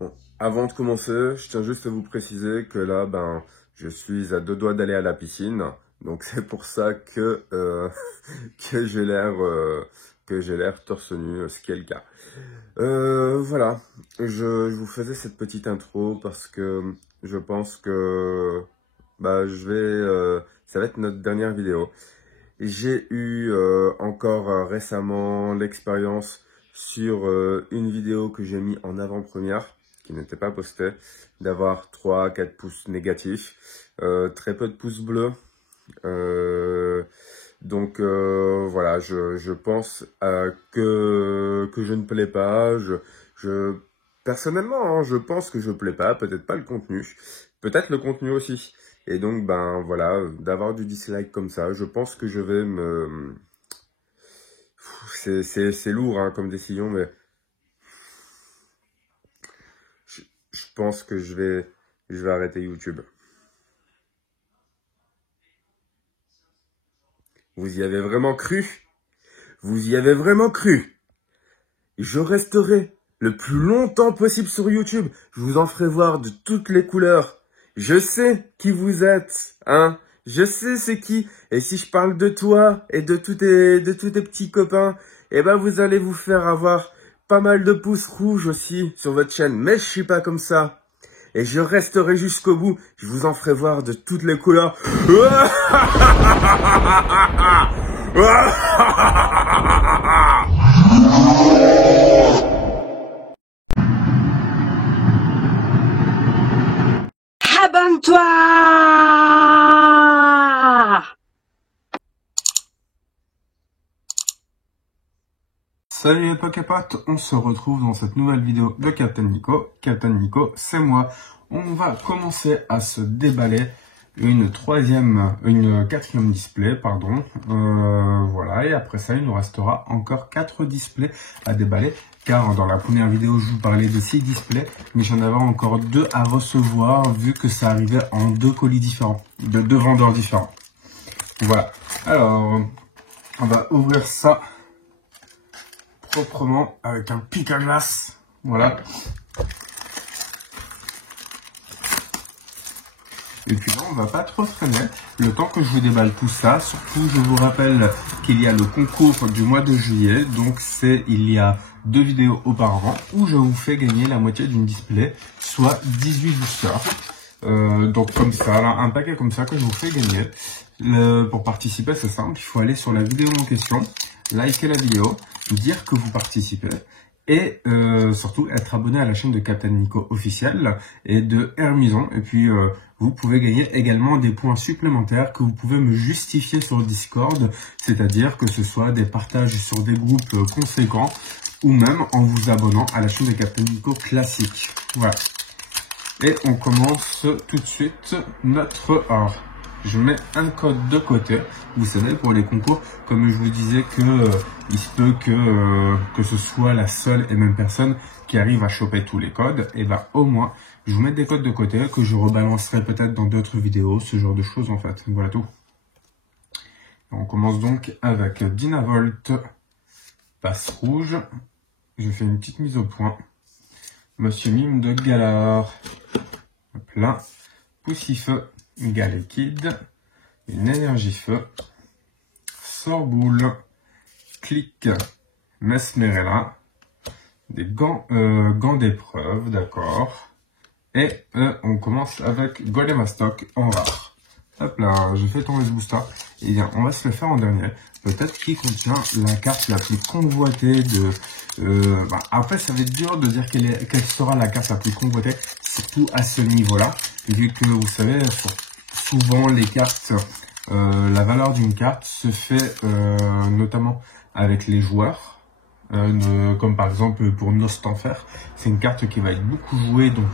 Bon, avant de commencer, je tiens juste à vous préciser que là, je suis à 2 doigts d'aller à la piscine. Donc c'est pour ça que, que j'ai l'air torse nu, ce qui est le cas. Voilà, je vous faisais cette petite intro parce que je pense que ça va être notre dernière vidéo. J'ai eu encore récemment l'expérience sur une vidéo que j'ai mis en avant-première, qui n'était pas postée, d'avoir 3-4 pouces négatifs, très peu de pouces bleus. Donc voilà, je pense que je ne plais pas. Personnellement, hein, je pense que je plais pas, peut-être pas le contenu, peut-être le contenu aussi. Et donc, voilà, d'avoir du dislike comme ça, je pense que je vais me... C'est lourd hein, comme décision, mais je pense que je vais arrêter YouTube. Vous y avez vraiment cru? Vous y avez vraiment cru? Je resterai le plus longtemps possible sur YouTube. Je vous en ferai voir de toutes les couleurs. Je sais qui vous êtes, hein. Je sais c'est qui. Et si je parle de toi et de tous tes petits copains, eh ben vous allez vous faire avoir pas mal de pouces rouges aussi sur votre chaîne. Mais je suis pas comme ça. Et je resterai jusqu'au bout. Je vous en ferai voir de toutes les couleurs. Abonne-toi! Salut les Poképotes, on se retrouve dans cette nouvelle vidéo de Captain Nico. Captain Nico, c'est moi. On va commencer à se déballer une quatrième display, pardon. Voilà, et après ça, il nous restera encore 4 displays à déballer. Car dans la première vidéo, je vous parlais de 6 displays, mais j'en avais encore 2 à recevoir, vu que ça arrivait en 2 colis différents, de 2 vendeurs différents. Voilà, alors, on va ouvrir ça proprement avec un pic à glace. Voilà. Et puis là, on va pas trop traîner. Le temps que je vous déballe tout ça, surtout, je vous rappelle qu'il y a le concours du mois de juillet. Donc, il y a 2 vidéos auparavant où je vous fais gagner la moitié d'une display, soit 18 boosters. Donc, comme ça, là, un paquet comme ça que je vous fais gagner. Pour participer, c'est simple. Il faut aller sur la vidéo en question, liker la vidéo, dire que vous participez. Et surtout être abonné à la chaîne de Captain Nico officiel et de Hermison. Et puis vous pouvez gagner également des points supplémentaires que vous pouvez me justifier sur Discord. C'est-à-dire que ce soit des partages sur des groupes conséquents ou même en vous abonnant à la chaîne de Captain Nico classique. Voilà. Et on commence tout de suite notre or. Je mets un code de côté. Vous savez, pour les concours, comme je vous disais que il se peut que ce soit la seule et même personne qui arrive à choper tous les codes, et ben au moins, je vous mets des codes de côté que je rebalancerai peut-être dans d'autres vidéos, ce genre de choses en fait. Voilà tout. On commence donc avec Dynavolt, passe rouge. Je fais une petite mise au point. Monsieur Mime de Galar. Hop là. Poussifeu. Galekid, une énergie feu, Sorboule, Click, Mesmerella, des gants d'épreuve, d'accord. Et on commence avec Golemastoc en rare. Hop là, je fais tomber ce booster. Et bien, on va se le faire en dernier. Peut-être qu'il contient la carte la plus convoitée de... après, ça va être dur de dire quelle sera la carte la plus convoitée, surtout à ce niveau-là. Vu que, vous savez, souvent les cartes, la valeur d'une carte se fait notamment avec les joueurs. Comme par exemple pour Nostanfer, c'est une carte qui va être beaucoup jouée, donc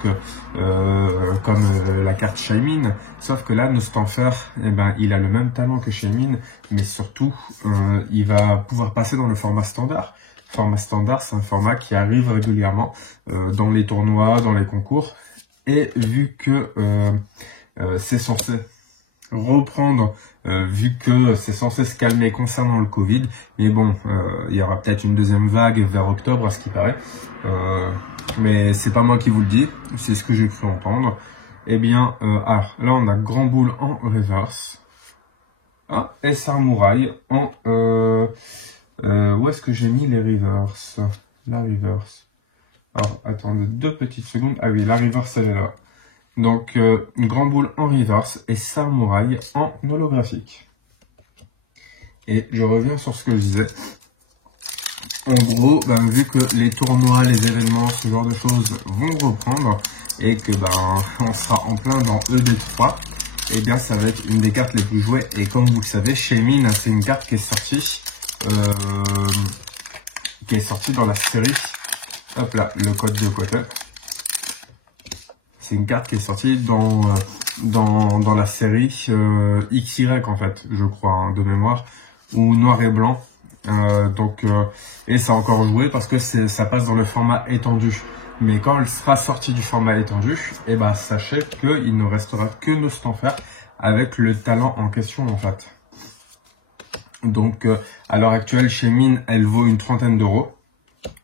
comme la carte Shaymin, sauf que là Nostanfer, eh ben, il a le même talent que Shaymin, mais surtout il va pouvoir passer dans le format standard. Format standard, c'est un format qui arrive régulièrement dans les tournois, dans les concours, et vu que c'est censé reprendre vu que c'est censé se calmer concernant le Covid. Mais bon, il y aura peut-être une deuxième vague vers octobre, à ce qui paraît. Mais c'est pas moi qui vous le dis, c'est ce que j'ai cru entendre. Eh bien, là on a Grand Boule en reverse. Ah, et Samouraï en... où est-ce que j'ai mis les reverse? La reverse. Alors, attendez 2 petites secondes. Ah oui, la reverse, elle est là. Donc, Grand Boule en reverse et Samouraï en holographique. Et je reviens sur ce que je disais. En gros, vu que les tournois, les événements, ce genre de choses vont reprendre et que on sera en plein dans ED3, et bien ça va être une des cartes les plus jouées. Et comme vous le savez, chez Mine, c'est une carte qui est sortie dans la série. Hop là, le code de côté. C'est une carte qui est sortie dans la série XY en fait, je crois, hein, de mémoire, ou noir et blanc. Et ça a encore joué parce que ça passe dans le format étendu. Mais quand elle sera sortie du format étendu, et sachez qu'il ne restera que Nostanfer avec le talent en question en fait. Donc à l'heure actuelle chez Mine, elle vaut une 30aine d'euros.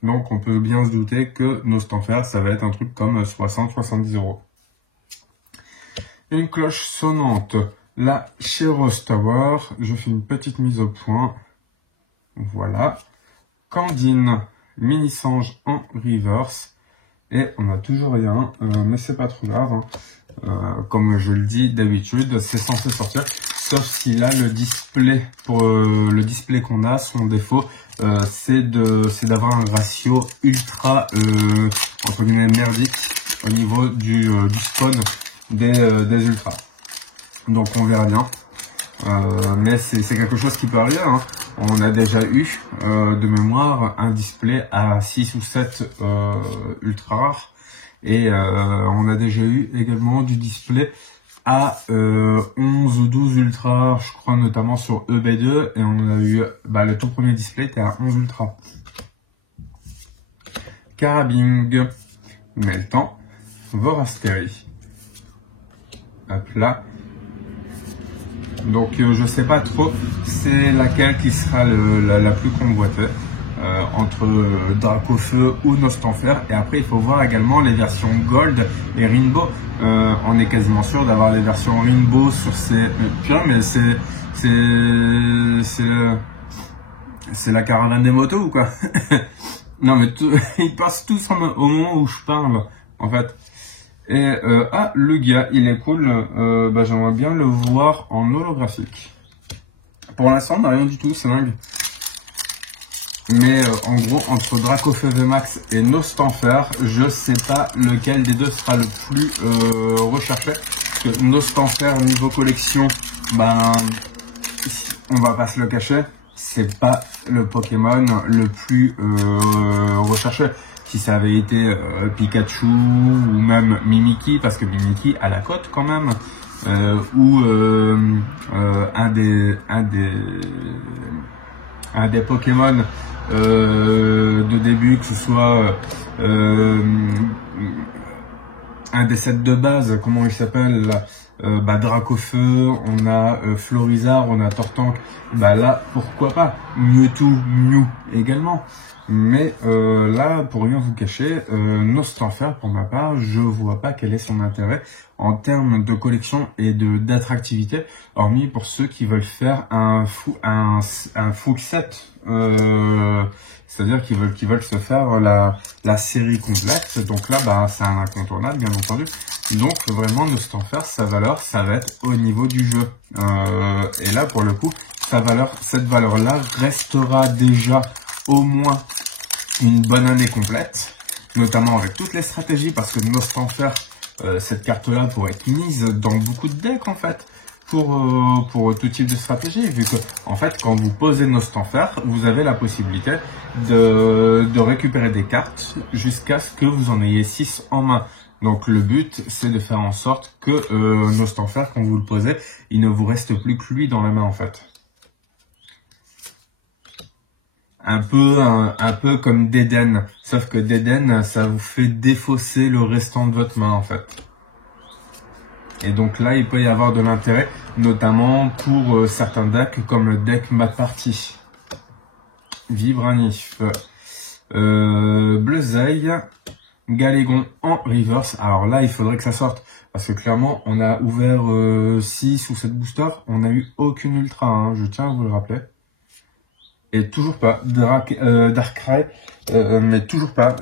Donc on peut bien se douter que Nostanfer, ça va être un truc comme 60-70 euros. Une cloche sonnante, la Sheros Tower. Je fais une petite mise au point. Voilà. Candine, mini Sange en reverse. Et on n'a toujours rien, mais c'est pas trop grave. Hein. Comme je le dis d'habitude, c'est censé sortir. Sauf si là, le display, pour le display qu'on a, son défaut, c'est d'avoir un ratio ultra, entre guillemets, merdique au niveau du spawn des ultras. Donc on verra bien. Mais c'est quelque chose qui peut arriver. Hein. On a déjà eu, de mémoire, un display à 6 ou 7 ultra rares. Et on a déjà eu également du display à 11 ou 12 ultra rares, je crois, notamment sur EB2. Et on a eu, le tout premier display était à 11 ultra. Carabing, Meltan, Vorasteri. Hop là. Donc je sais pas trop c'est laquelle qui sera la plus convoitée entre Dracofeu ou Nostanfer. Et après il faut voir également les versions Gold et Rainbow. On est quasiment sûr d'avoir les versions Rainbow sur ces... Putain mais c'est la caravane des motos ou quoi? Non mais ils passent tous au moment où je parle en fait. Et le gars, il est cool. J'aimerais bien le voir en holographique. Pour l'instant, on n'a rien du tout, c'est dingue. Mais en gros, entre Dracofeu VMAX et Nostanfer, je sais pas lequel des deux sera le plus recherché. Parce que Nostanfer, niveau collection, on va pas se le cacher, c'est pas le Pokémon le plus recherché. Si ça avait été Pikachu ou même Mimikyu, parce que Mimikyu a la cote quand même, ou un des Pokémon de début, que ce soit un des sets de base, comment il s'appelle là, Dracofeu, on a Florizard, on a Tortank, là pourquoi pas, Mew également. Mais là, pour rien vous cacher, Nostanfer, pour ma part, je vois pas quel est son intérêt en termes de collection et d'attractivité, hormis pour ceux qui veulent faire un full set, c'est-à-dire qui veulent se faire la série complète. Donc là, c'est un incontournable, bien entendu. Donc vraiment, Nostanfer, sa valeur, ça va être au niveau du jeu. Et là, pour le coup, cette valeur-là restera déjà au moins une bonne année complète, notamment avec toutes les stratégies, parce que Nostanfer, cette carte-là pourrait être mise dans beaucoup de decks en fait, pour tout type de stratégie, vu que en fait quand vous posez Nostanfer, vous avez la possibilité de récupérer des cartes jusqu'à ce que vous en ayez 6 en main. Donc le but, c'est de faire en sorte que Nostanfer, quand vous le posez, il ne vous reste plus que lui dans la main en fait. Un peu comme Deden, sauf que Deden, ça vous fait défausser le restant de votre main en fait. Et donc là, il peut y avoir de l'intérêt, notamment pour certains decks, comme le deck Mad Party. Vibranif, Bleuzeil, Galégon en reverse. Alors là, il faudrait que ça sorte. Parce que clairement, on a ouvert 6 ou 7 boosters. On n'a eu aucune ultra, hein, je tiens à vous le rappeler. Et toujours pas. Darkrai, mais toujours pas.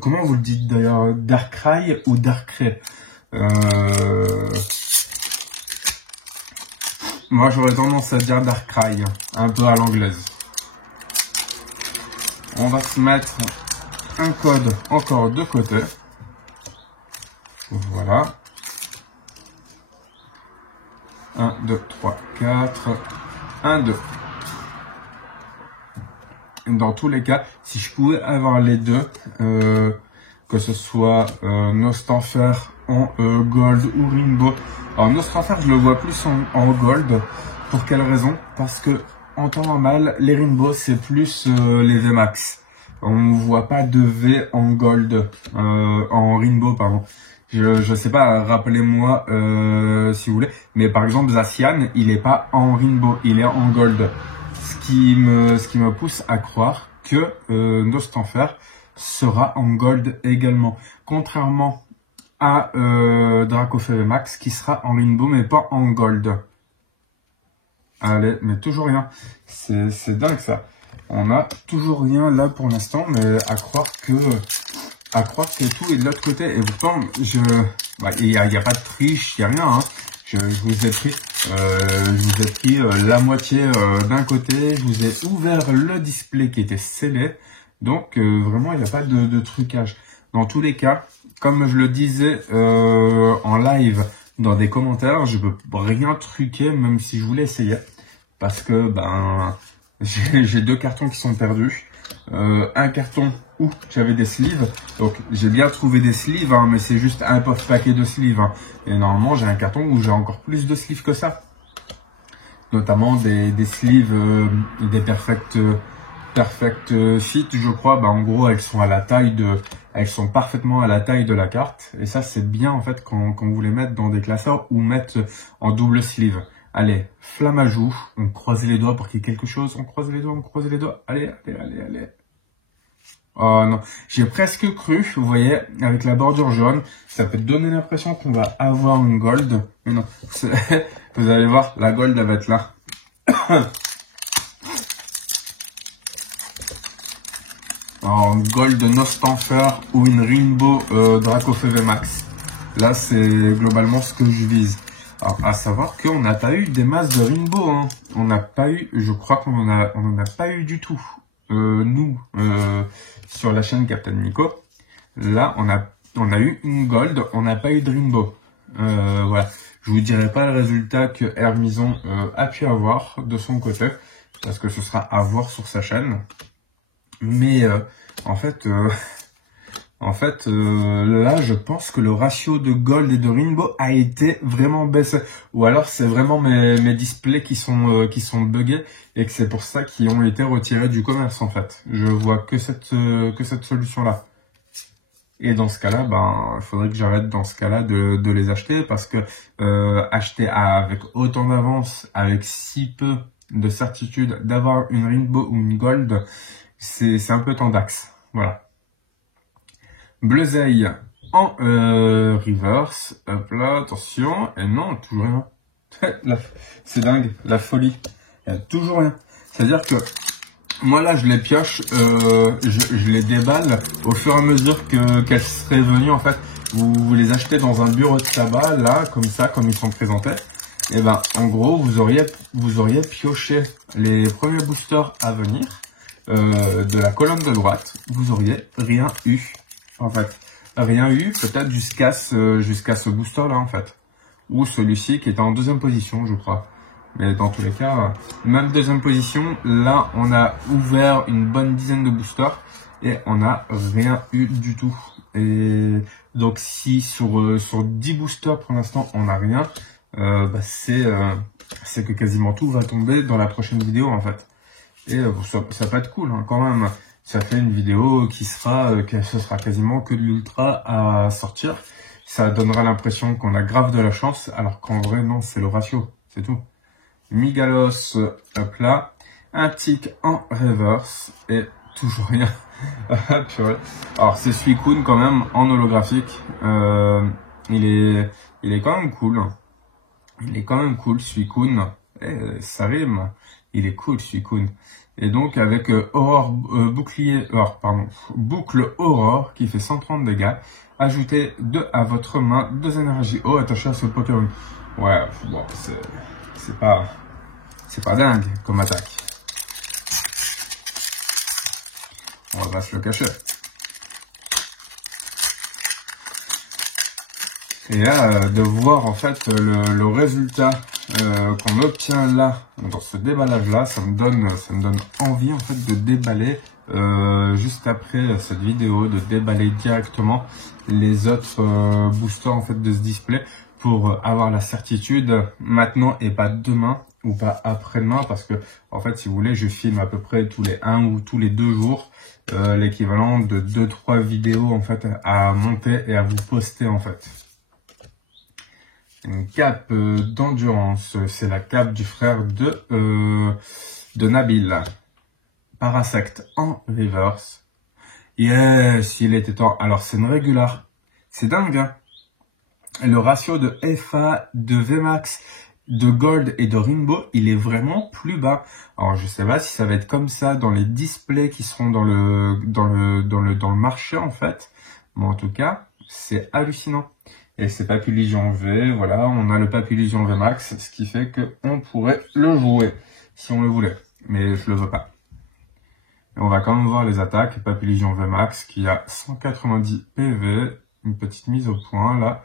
Comment vous le dites d'ailleurs? Darkrai ou Darkrai? Moi, j'aurais tendance à dire Darkrai, un peu à l'anglaise. On va se mettre un code encore de côté. Voilà. 1, 2, 3, 4. 1, 2. Dans tous les cas, si je pouvais avoir les deux, que ce soit Nostanfer en gold ou Rainbow. Alors Nostanfer, je le vois plus en gold. Pour quelle raison? Parce que en temps normal, les Rainbow, c'est plus les VMAX. On voit pas de V en gold, en Rainbow, pardon. Je sais pas, rappelez-moi si vous voulez. Mais par exemple, Zacian, il est pas en Rainbow, il est en gold. Ce qui me pousse à croire que Nostanfer sera en gold également. Contrairement à Dracofeu VMAX qui sera en Rainbow mais pas en gold. Allez, mais toujours rien. C'est dingue ça. On a toujours rien là pour l'instant, mais à croire que tout est de l'autre côté. Et pourtant, il y a pas de triche, il y a rien. Hein. Je vous ai pris, la moitié d'un côté. Je vous ai ouvert le display qui était scellé. Donc vraiment, il n'y a pas de trucage. Dans tous les cas, comme je le disais en live dans des commentaires, je peux rien truquer, même si je voulais essayer, parce que j'ai 2 cartons qui sont perdus. Un carton où j'avais des sleeves, donc j'ai bien trouvé des sleeves, hein, mais c'est juste un pauvre paquet de sleeves. Hein. Et normalement, j'ai un carton où j'ai encore plus de sleeves que ça, notamment des sleeves, des perfect fit, je crois. En gros, elles sont parfaitement à la taille de la carte. Et ça, c'est bien en fait quand vous les mettez dans des classeurs ou mettre en double sleeve. Allez, flamme à joue. On croise les doigts pour qu'il y ait quelque chose. On croise les doigts. Allez. Oh non, j'ai presque cru, vous voyez, avec la bordure jaune, ça peut donner l'impression qu'on va avoir une gold. Mais non, vous allez voir, la gold, elle va être là. En gold Nostanfer ou une Rainbow Dracofeu VMAX. Là, c'est globalement ce que je vise. Alors, à savoir qu'on n'a pas eu des masses de Rainbow. Hein. On n'a pas eu, je crois qu'on en a pas eu du tout. Nous, sur la chaîne Captain Nico, là, on a eu une gold, on n'a pas eu de Rainbow. Voilà. Je vous dirai pas le résultat que Hermison a pu avoir de son côté, parce que ce sera à voir sur sa chaîne. Mais en fait, là, je pense que le ratio de gold et de Rainbow a été vraiment baissé. Ou alors, c'est vraiment mes displays qui sont buggés et que c'est pour ça qu'ils ont été retirés du commerce, en fait. Je vois que cette solution-là. Et dans ce cas-là, il faudrait que j'arrête dans ce cas-là de les acheter parce que acheter avec autant d'avance, avec si peu de certitude d'avoir une Rainbow ou une gold, c'est un peu tendax. Voilà. Bleuzeil en reverse. Hop là, attention. Et non, toujours rien. C'est dingue, la folie. Il n'y a toujours rien. C'est-à-dire que moi là, je les pioche, je les déballe au fur et à mesure qu'elles seraient venues. En fait, vous les achetez dans un bureau de tabac, là, comme ça, comme ils sont présentés. Et en gros, vous auriez pioché les premiers boosters à venir de la colonne de droite. Vous auriez rien eu. En fait, rien eu, peut-être jusqu'à ce booster-là, en fait. Ou celui-ci qui était en 2e position, je crois. Mais dans tous les cas, même 2e position, là, on a ouvert une bonne dizaine de boosters et on n'a rien eu du tout. Et donc, si sur 10 boosters, pour l'instant, on n'a rien, c'est que quasiment tout va tomber dans la prochaine vidéo, en fait. Et ça peut être cool, hein, quand même. Ça fait une vidéo ce sera quasiment que de l'ultra à sortir. ça donnera l'impression qu'on a grave de la chance, alors qu'en vrai, non, c'est le ratio, c'est tout. Migalos, hop là, un tic en reverse, et toujours rien. Purée. Alors, c'est Suicune quand même, en holographique, il est quand même cool. Il est quand même cool, Suicune. Ça rime. Il est cool, Suicune. Et donc, avec boucle Aurore, qui fait 130 dégâts, ajoutez 2 à votre main, 2 énergies. Oh, attaché à ce Pokémon. Ouais, bon, c'est pas dingue comme attaque. On va se le cacher. Et là, de voir en fait le résultat qu'on obtient là, dans ce déballage-là, ça me donne envie en fait de déballer juste après cette vidéo, de déballer directement les autres boosters en fait de ce display pour avoir la certitude maintenant et pas demain ou pas après-demain, parce que en fait, si vous voulez, je filme à peu près tous les 1 ou tous les 2 jours l'équivalent de 2-3 vidéos en fait à monter et à vous poster en fait. Une cape d'endurance, c'est la cape du frère de Nabil. Parasect en reverse. Yes, il était temps. Alors c'est une régular. C'est dingue, hein. Le ratio de FA, de VMAX, de Gold et de Rainbow, il est vraiment plus bas. Alors je sais pas si ça va être comme ça dans les displays qui seront dans le marché en fait. Mais en tout cas, c'est hallucinant. Et c'est Papillusion V, voilà, on a le Papillusion V Max, ce qui fait qu'on pourrait le jouer, si on le voulait. Mais je le veux pas. Et on va quand même voir les attaques. Papillusion V Max qui a 190 PV, une petite mise au point là.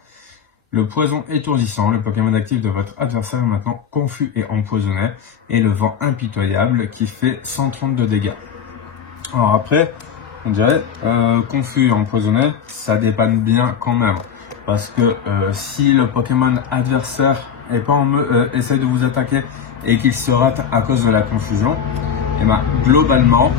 Le poison étourdissant, le Pokémon actif de votre adversaire est maintenant confus et empoisonné. Et le vent impitoyable qui fait 132 dégâts. Alors après, on dirait confus et empoisonné, ça dépanne bien quand même. Parce que si le Pokémon adversaire est pas essaye de vous attaquer et qu'il se rate à cause de la confusion, et ben globalement,